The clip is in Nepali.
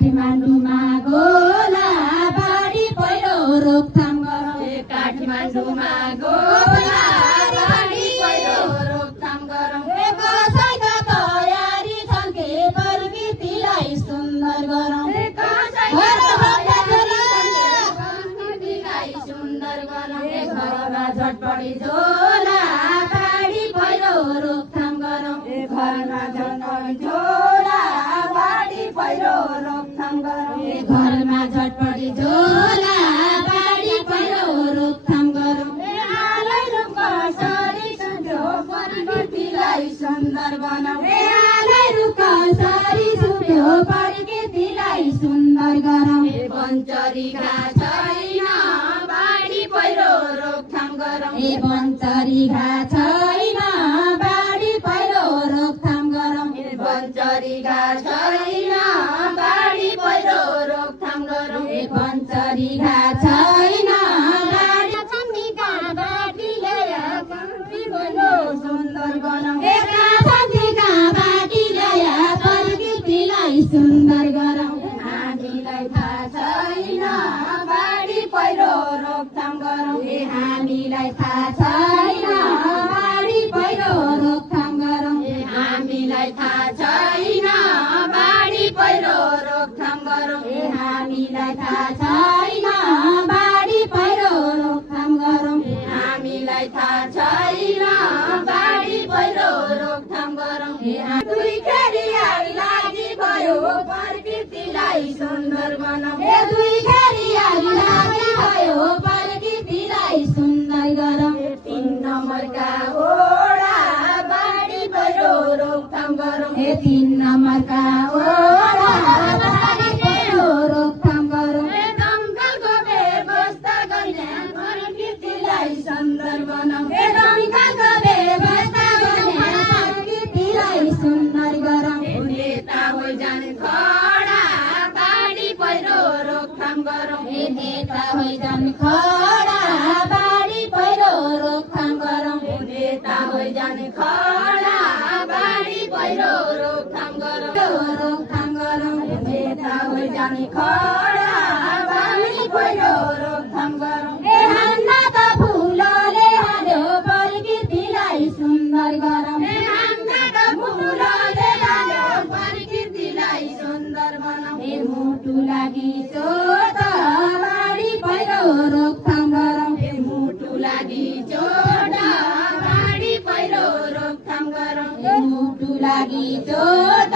काठमाडौँमा गोला बाढी पहिरो रोकथाम गरौँ। काठमाडौँमा गोला बाढी पहिरो रोकथाम गरौँ। कसैका तयारी छन् के प्रकृतिलाई सुन्दर गरौँ। प्रकृतिलाई सुन्दर गरौँ। घरमा झटपटी झोला बाढी पहिरो रोकथाम गरौँ। घरमा झटपटी झोला बाढी पहिरो रोकथाम गरौँ। घरमा झटपटी झोला बाढी पहिरो रोकथाम गरौँ। हालै रुख कसरी सुक्यो प्रकृतिलाई सुन्दर बनाऊ। हालै रुख कसरी सुक्यो प्रकृतिलाई सुन्दर गरौँ। वनचरी घाँस छैन बाढी पहिरो रोकथाम गरौँ। वनचरी घाँस छैन बाढी पहिरो रोकथाम गरौँ। वनचरी घाँस छैन बाढी पहिरो रोकथाम गरौँ। वनचरी घाँस छैन बाढी छन्नीका बाटी ल्याएर कम्ती बनो सुन्दर बनाऊ। छन्नीका बाटी ल्याएर प्रकृतिलाई सुन्दर गरौँ। हामीलाई थाहा छैन बाढी पहिरो रोकथाम गरौँ। हामीलाई थाहा छैन बाढी पहिरो रोकथाम गरौँ। हामीलाई थाहा छैन बाढी पहिरो रोकथाम गरौँ। हामीलाई थाहा छैन बाढी पहिरो रोकथाम गरौँ। हामीलाई थाहा छैन बाढी पहिरो रोकथाम गरौँ। दुई खेरी आग लागि भयो प्रकृतिलाई सुन्दर बनाऊ। दुई खेरी आग लागि भयो प्रकृतिलाई सुन्दर गरौँ। 3 नम्बरका ओडा बाढी पहिरो रोकथाम गरौँ। 3 नम्बरका ओडा बाढी पहिरो रोकथाम गरौँ। दमकलको व्यवस्था गर्ने प्रकृतिलाई सुन्दर बनाऊ। दमकलको व्यवस्था गर्ने प्रकृतिलाई सुन्दर गरौँ। नेता होइ जाने खडा बाढी पहिरो रोकथाम गरौँ। नेता होइ जाने खडा बाढी पहिरो रोकथाम गरौँ। नेता होइ जाने खडा बाढी पहिरो रोकथाम गरौँ। रोकथाम गरौँ। नेता होइ जाने खडा बाढी पहिरो रोकथाम गरौँ। हान्न त फुलले हाल्यो प्रकृतिलाई सुन्दर गरौँ। हाम्रा फुलले हाल्यो प्रकृतिलाई सुन्दर बनाऊ। मुटु लागि चोट बाढी पहिरो रोकथाम गरौँ। मुटु लागि चोट बाढी पहिरो रोकथाम गरौँ। मुटु लागि चोट